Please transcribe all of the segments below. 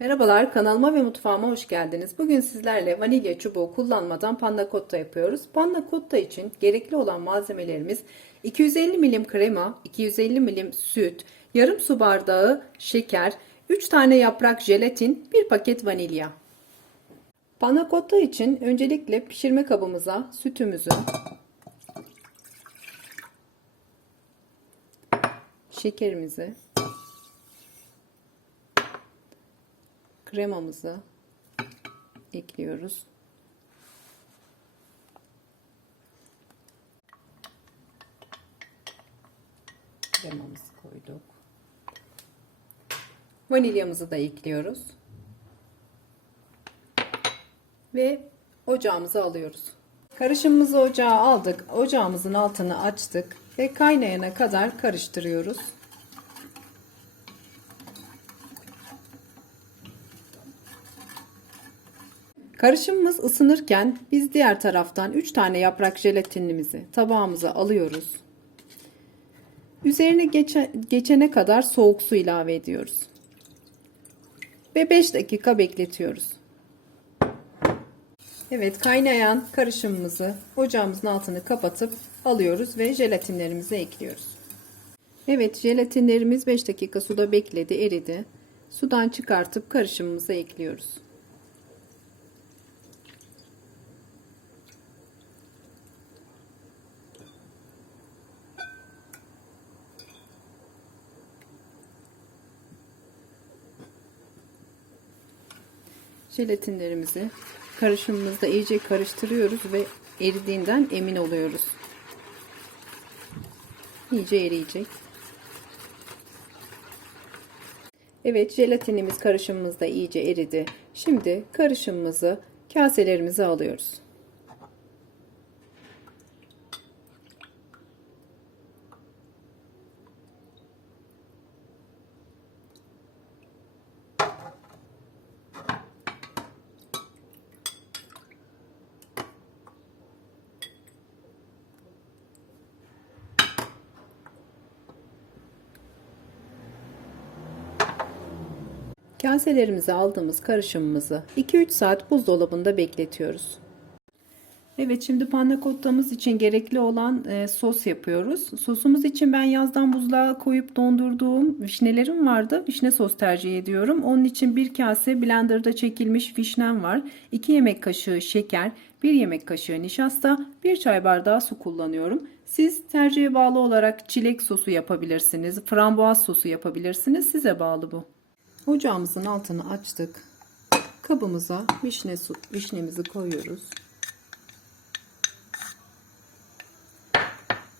Merhabalar kanalıma ve mutfağıma hoş geldiniz. Bugün sizlerle vanilya çubuğu kullanmadan panna cotta yapıyoruz. Panna cotta için gerekli olan malzemelerimiz 250 milim krema, 250 milim süt, yarım su bardağı şeker, 3 tane yaprak jelatin, 1 paket vanilya. Panna cotta için öncelikle pişirme kabımıza sütümüzü, şekerimizi, kremamızı ekliyoruz. Kremamızı koyduk. Vanilyamızı da ekliyoruz. Ve ocağımıza alıyoruz. Karışımımızı ocağa aldık. Ocağımızın altını açtık ve kaynayana kadar karıştırıyoruz. Karışımımız ısınırken biz diğer taraftan 3 tane yaprak jelatinimizi tabağımıza alıyoruz. Üzerine geçe, geçene kadar soğuk su ilave ediyoruz. Ve 5 dakika bekletiyoruz. Evet kaynayan karışımımızı ocağımızın altını kapatıp alıyoruz ve jelatinlerimizi ekliyoruz. Evet jelatinlerimiz 5 dakika suda bekledi eridi. Sudan çıkartıp karışımımıza ekliyoruz. Jelatinlerimizi karışımımızda iyice karıştırıyoruz ve eridiğinden emin oluyoruz. İyice eriyecek. Evet jelatinimiz karışımımızda iyice eridi. Şimdi karışımımızı kaselerimize alıyoruz. Kaselerimize aldığımız karışımımızı 2-3 saat buzdolabında bekletiyoruz. Evet şimdi panna cottamız için gerekli olan e, sos yapıyoruz. Sosumuz için ben yazdan buzluğa koyup dondurduğum vişnelerim vardı. Vişne sos tercih ediyorum. Onun için bir kase blenderda çekilmiş vişnem var. 2 yemek kaşığı şeker, 1 yemek kaşığı nişasta, 1 çay bardağı su kullanıyorum. Siz tercihe bağlı olarak çilek sosu yapabilirsiniz, frambuaz sosu yapabilirsiniz. Size bağlı bu. Ocağımızın altını açtık. Kabımıza vişne su, vişnemizi koyuyoruz.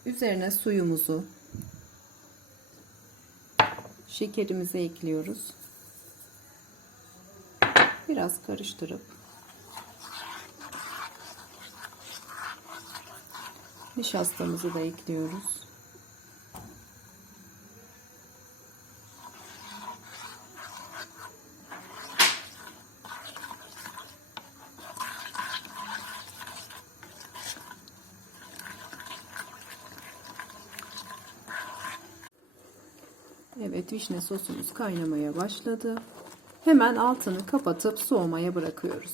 Üzerine suyumuzu, şekerimizi ekliyoruz. Biraz karıştırıp nişastamızı da ekliyoruz. Evet vişne sosumuz kaynamaya başladı. Hemen altını kapatıp soğumaya bırakıyoruz.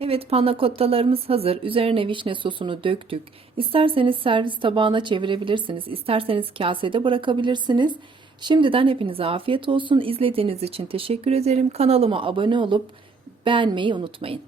Evet panna cottalarımız hazır. Üzerine vişne sosunu döktük. İsterseniz servis tabağına çevirebilirsiniz. İsterseniz kasede bırakabilirsiniz. Şimdiden hepinize afiyet olsun. İzlediğiniz için teşekkür ederim. Kanalıma abone olup beğenmeyi unutmayın.